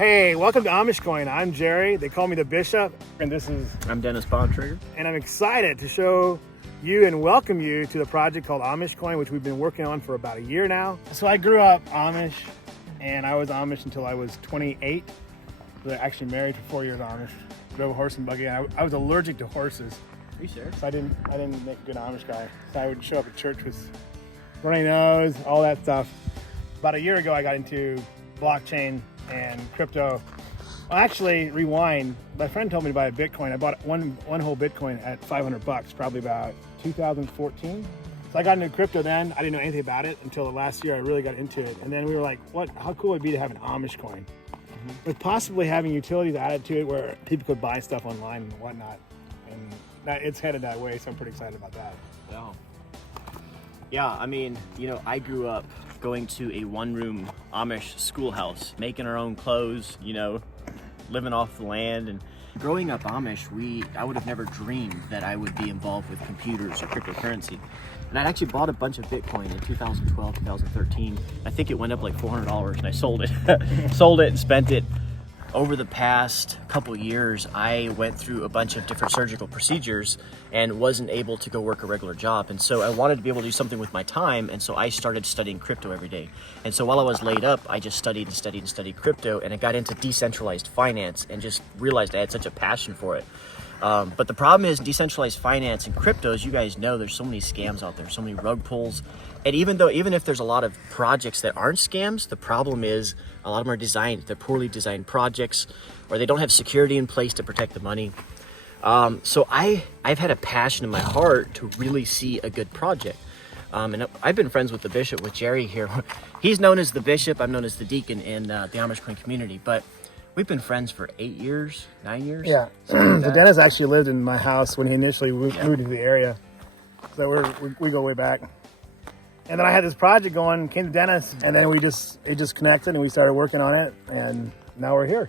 Hey, welcome to Amish Coin. I'm Jerry. They call me the Bishop, and this is... I'm Dennis Bontrager. And I'm excited to show you and welcome you to the project called Amish Coin, which we've been working on for about a year now. So I grew up Amish, and I was Amish until I was 28. I was actually married for 4 years Amish. Drove a horse and buggy, and I was allergic to horses. Are you sure? So I didn't make a good Amish guy. So I would show up at church with runny nose, all that stuff. About a year ago, I got into blockchain and crypto. Well, actually, rewind. My friend told me to buy a Bitcoin. I bought one whole Bitcoin at $500, probably about 2014. So I got into crypto then. I didn't know anything about it until the last year I really got into it. And then we were like, how cool would it be to have an Amish coin? With possibly having utilities added to it where people could buy stuff online and whatnot. And it's headed that way, so I'm pretty excited about that. Yeah, I mean, I grew up going to a one-room Amish schoolhouse, making our own clothes, living off the land. And growing up Amish, I would have never dreamed that I would be involved with computers or cryptocurrency. And I'd actually bought a bunch of Bitcoin in 2012, 2013. I think it went up like $400 and I sold it. Sold it and spent it. Over the past couple years, I went through a bunch of different surgical procedures and wasn't able to go work a regular job. And so I wanted to be able to do something with my time. And so I started studying crypto every day. And so while I was laid up, I just studied crypto, and I got into decentralized finance and just realized I had such a passion for it. But the problem is decentralized finance and crypto, as you guys know, there's so many scams out there, so many rug pulls. And even if there's a lot of projects that aren't scams, the problem is a lot of them are they're poorly designed projects, or they don't have security in place to protect the money. So I've had a passion in my heart to really see a good project. And I've been friends with the Bishop, with Jerry here. He's known as the Bishop, I'm known as the Deacon in the Amish Coin community, but we've been friends for 8 years, 9 years. Yeah. So Dennis actually lived in my house when he initially moved into the area. So we go way back. And then I had this project going, came to Dennis, and then it just connected and we started working on it, and now we're here.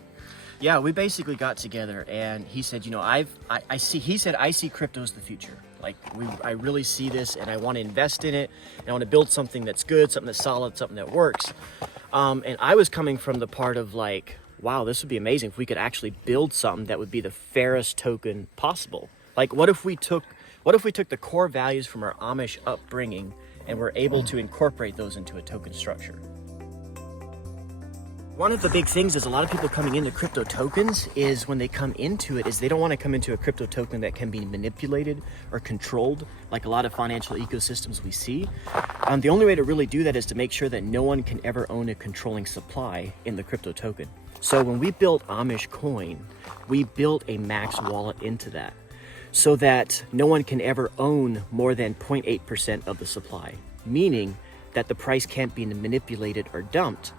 Yeah, we basically got together and he said, I see crypto as the future. Like I really see this and I want to invest in it. And I want to build something that's good, something that's solid, something that works. And I was coming from the part of like, wow, this would be amazing if we could actually build something that would be the fairest token possible. Like what if we took the core values from our Amish upbringing and we're able to incorporate those into a token structure? One of the big things is a lot of people coming into crypto tokens is when they come into it is they don't want to come into a crypto token that can be manipulated or controlled like a lot of financial ecosystems we see. The only way to really do that is to make sure that no one can ever own a controlling supply in the crypto token. So when we built Amish Coin, we built a max wallet into that so that no one can ever own more than 0.8% of the supply, meaning that the price can't be manipulated or dumped.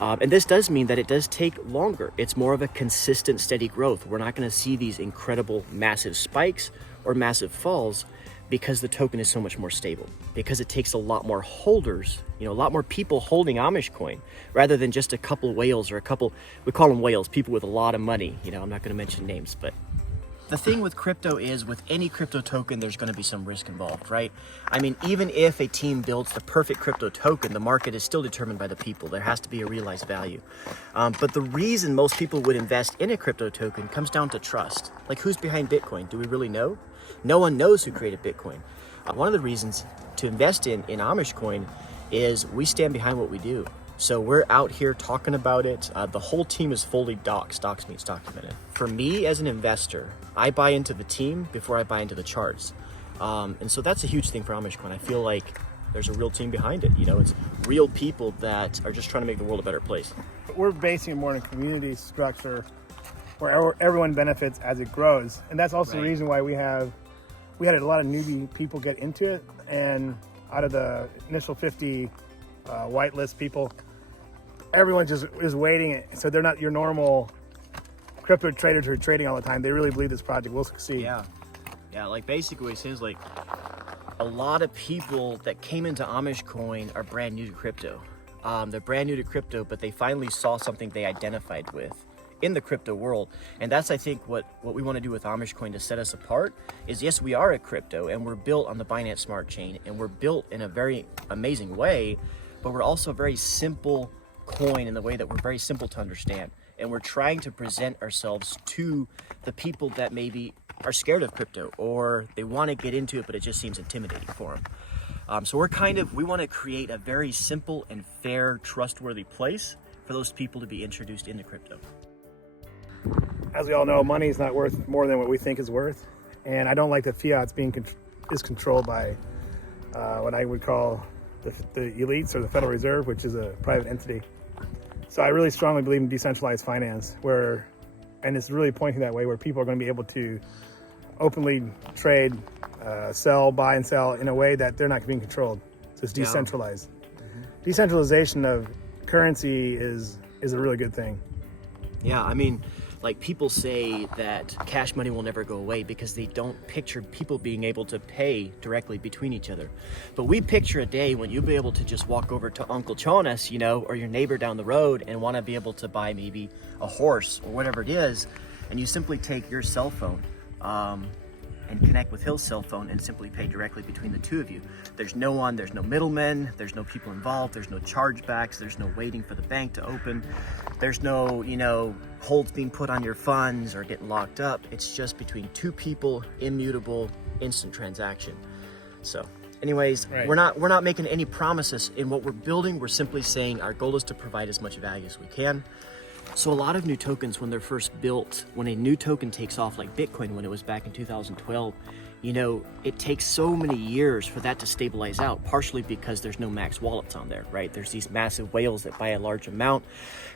And this does mean that it does take longer. It's more of a consistent, steady growth. We're not going to see these incredible, massive spikes or massive falls because the token is so much more stable, because it takes a lot more holders, a lot more people holding Amish Coin rather than just a couple whales or we call them whales, people with a lot of money. I'm not going to mention names, but the thing with crypto is with any crypto token, there's going to be some risk involved, right? I mean, even if a team builds the perfect crypto token, the market is still determined by the people. There has to be a realized value. But the reason most people would invest in a crypto token comes down to trust. Like, who's behind Bitcoin? Do we really know? No one knows who created Bitcoin. One of the reasons to invest in Amish Coin is we stand behind what we do. So we're out here talking about it. The whole team is fully doxed. Doxed means documented. For me as an investor, I buy into the team before I buy into the charts. And so that's a huge thing for Amish Coin. I feel like there's a real team behind it. It's real people that are just trying to make the world a better place. We're basing it more on a community structure where everyone benefits as it grows. And that's also the reason why we had a lot of newbie people get into it. And out of the initial 50 whitelist people, everyone just is waiting. So they're not your normal crypto traders who are trading all the time. They really believe this project will succeed. Yeah, like basically what it says, like a lot of people that came into Amish Coin are brand new to crypto. They're brand new to crypto, but they finally saw something they identified with in the crypto world. And that's, I think, what we want to do with Amish Coin to set us apart is, yes, we are a crypto and we're built on the Binance Smart Chain and we're built in a very amazing way, but we're also a very simple coin in the way that we're very simple to understand. and we're trying to present ourselves to the people that maybe are scared of crypto, or they want to get into it, but it just seems intimidating for them. So we want to create a very simple and fair, trustworthy place for those people to be introduced into crypto. As we all know, money is not worth more than what we think is worth. And I don't like that fiat's is controlled by what I would call the elites or the Federal Reserve, which is a private entity. So I really strongly believe in decentralized finance, and it's really pointing that way, where people are going to be able to openly trade, sell, buy and sell in a way that they're not being controlled. So it's decentralized. Decentralization of currency is a really good thing. Yeah, I mean, like, people say that cash money will never go away because they don't picture people being able to pay directly between each other. But we picture a day when you'll be able to just walk over to Uncle Jonas, or your neighbor down the road, and want to be able to buy maybe a horse or whatever it is, and you simply take your cell phone and connect with his cell phone and simply pay directly between the two of you. There's no middlemen, there's no people involved, there's no chargebacks, there's no waiting for the bank to open, there's no, holds being put on your funds or getting locked up. It's just between two people, immutable, instant transaction. So anyways, right. we're not making any promises in what we're building. We're simply saying our goal is to provide as much value as we can. So a lot of new tokens, when they're first built, when a new token takes off, like Bitcoin when it was back in 2012, it takes so many years for that to stabilize out, partially because there's no max wallets on there, right? There's these massive whales that buy a large amount,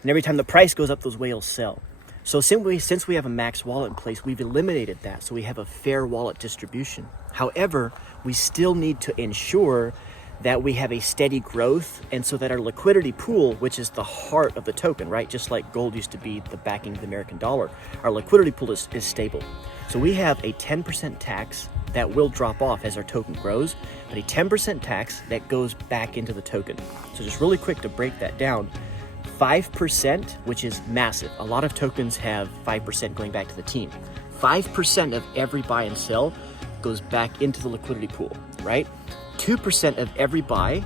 and every time the price goes up, those whales sell. So since we have a max wallet in place, we've eliminated that, so we have a fair wallet distribution. However, we still need to ensure that we have a steady growth, and so that our liquidity pool, which is the heart of the token, right? Just like gold used to be the backing of the American dollar, our liquidity pool is stable. So we have a 10% tax that will drop off as our token grows, but a 10% tax that goes back into the token. So just really quick to break that down, 5%, which is massive. A lot of tokens have 5% going back to the team. 5% of every buy and sell goes back into the liquidity pool, right? 2% of every buy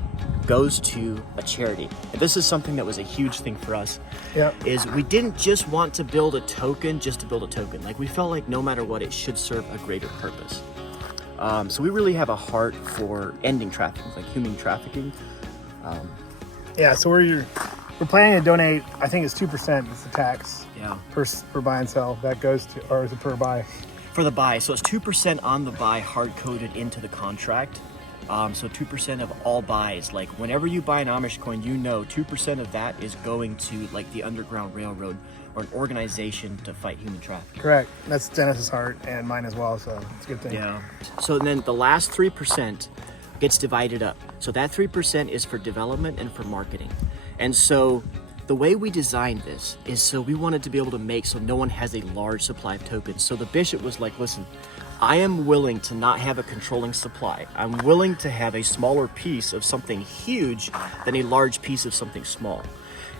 goes to a charity. And this is something that was a huge thing for us. Yep. Is we didn't just want to build a token just to build a token. Like, we felt like no matter what, it should serve a greater purpose. So we really have a heart for ending trafficking, like human trafficking. So we're planning to donate, I think it's 2%, it's the tax per buy and sell that goes to, or is it per buy? For the buy, so it's 2% on the buy, hard-coded into the contract. So 2% of all buys, like whenever you buy an Amish coin, 2% of that is going to like the Underground Railroad or an organization to fight human trafficking. Correct. That's Dennis's heart and mine as well, so it's a good thing. Yeah. So then the last 3% gets divided up. So that 3% is for development and for marketing. And so the way we designed this is so we wanted to be able to make so no one has a large supply of tokens. So the bishop was like, listen, I am willing to not have a controlling supply. I'm willing to have a smaller piece of something huge than a large piece of something small.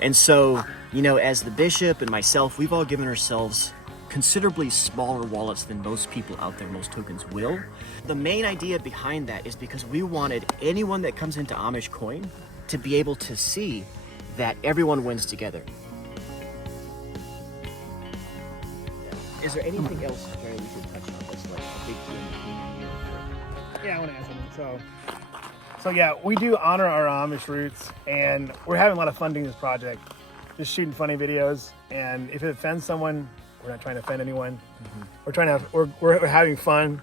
And so, as the bishop and myself, we've all given ourselves considerably smaller wallets than most people out there, most tokens will. The main idea behind that is because we wanted anyone that comes into Amish Coin to be able to see that everyone wins together. Is there anything else, Jerry, we should touch on this, like a big deal in the community? Yeah, I want to add something. So yeah, we do honor our Amish roots, and we're having a lot of fun doing this project. Just shooting funny videos, and if it offends someone, we're not trying to offend anyone. Mm-hmm. We're having fun,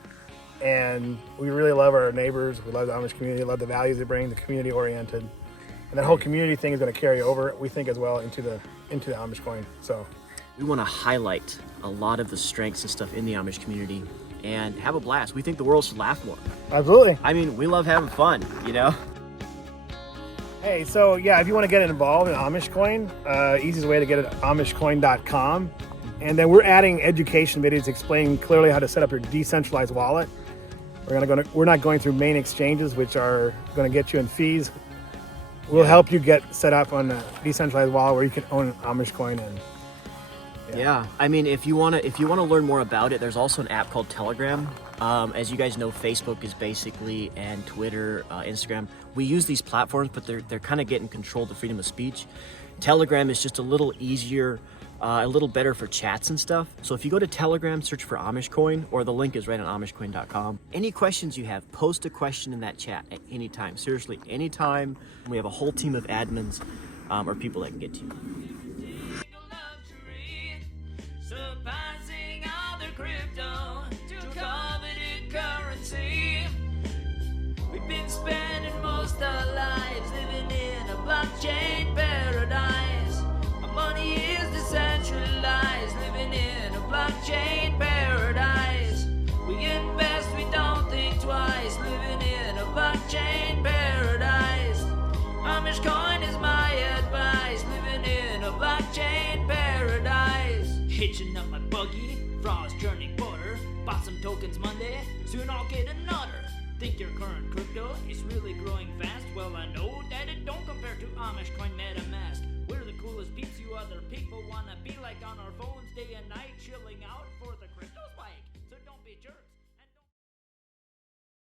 and we really love our neighbors. We love the Amish community, love the values they bring, the community oriented, and that whole community thing is going to carry over, we think, as well into the Amish Coin. So we want to highlight a lot of the strengths and stuff in the Amish community and have a blast. We think the world should laugh more. Absolutely. I mean, we love having fun, Hey, so yeah, if you want to get involved in Amish Coin, easiest way to get it amishcoin.com. And then we're adding education videos explaining clearly how to set up your decentralized wallet. We're not going through main exchanges, which are going to get you in fees. We'll help you get set up on a decentralized wallet where you can own Amish Coin. And yeah, I mean, if you want to learn more about it, there's also an app called Telegram. As you guys know, Facebook is basically, and Twitter, Instagram. We use these platforms, but they're kind of getting control of the freedom of speech. Telegram is just a little easier a little better for chats and stuff. So if you go to Telegram, search for Amish Coin, or the link is right on amishcoin.com. Any questions you have, post a question in that chat at any time. Seriously, anytime. We have a whole team of admins or people that can get to you. Surpassing other crypto to coveted currency. We've been spending most our lives living in a blockchain paradise. Our money is decentralized, living in a blockchain paradise. We invest, we don't think twice, living in a blockchain paradise. Amish coin is my advice, living in a blockchain paradise. Hitching up my buggy, frost churning butter. Bought some tokens Monday, soon I'll get another. Think your current crypto is really growing fast? Well, I know that it don't compare to Amish Coin MetaMask. We're the coolest peeps you other people wanna be like on our phones day and night, chilling out for the crypto.